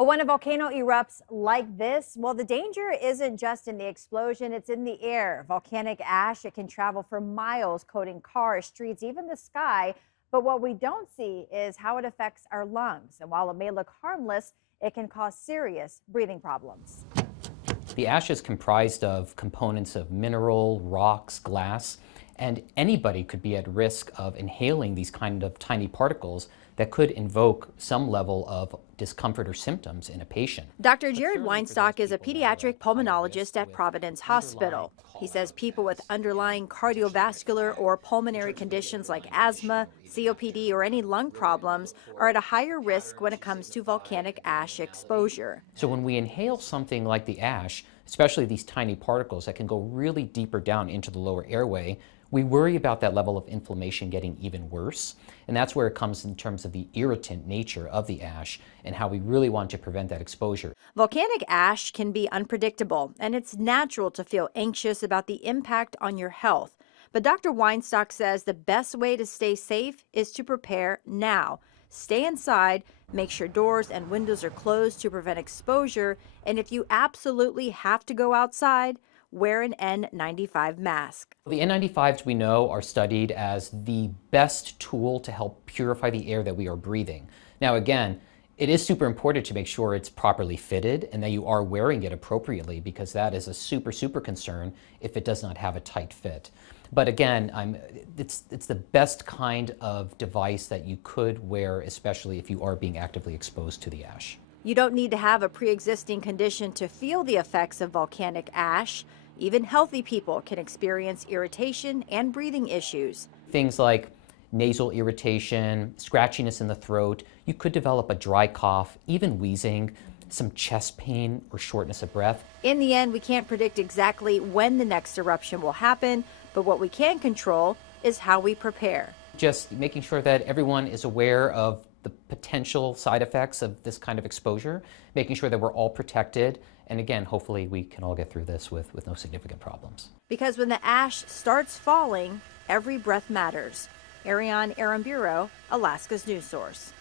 Well, when a volcano erupts like this, well, the danger isn't just in the explosion, it's in the air. Volcanic ash, it can travel for miles, coating cars, streets, even the sky. But what we don't see is how it affects our lungs. And while it may look harmless, it can cause serious breathing problems. The ash is comprised of components of mineral, rocks, glass, and anybody could be at risk of inhaling these kind of tiny particles that could invoke some level of discomfort or symptoms in a patient. Dr. But Jared certainly for those Weinstock is a people that are pediatric at higher risk pulmonologist at with Providence underlying Hospital. He says cause people with as underlying cardiovascular or pulmonary conditions like asthma, COPD, or any lung problems are at a higher risk when it comes to volcanic ash exposure. So when we inhale something like the ash, especially these tiny particles that can go really deeper down into the lower airway, we worry about that level of inflammation getting even worse. And that's where it comes in terms of the irritant nature of the ash and how we really want to prevent that exposure. Volcanic ash can be unpredictable, and it's natural to feel anxious about the impact on your health. But Dr. Weinstock says the best way to stay safe is to prepare now. Stay inside, make sure doors and windows are closed to prevent exposure, and if you absolutely have to go outside, wear an N95 mask. The N95s we know are studied as the best tool to help purify the air that we are breathing. Now again, it is super important to make sure it's properly fitted and that you are wearing it appropriately, because that is a super concern if it does not have a tight fit. But again, it's the best kind of device that you could wear, especially if you are being actively exposed to the ash. You don't need to have a pre-existing condition to feel the effects of volcanic ash. Even healthy people can experience irritation and breathing issues. Things like nasal irritation, scratchiness in the throat, you could develop a dry cough, even wheezing, some chest pain or shortness of breath. In the end, we can't predict exactly when the next eruption will happen, but what we can control is how we prepare. Just making sure that everyone is aware of the potential side effects of this kind of exposure, making sure that we're all protected, and again, hopefully we can all get through this with no significant problems. Because when the ash starts falling, every breath matters. Ariane Aramburo, Alaska's news source.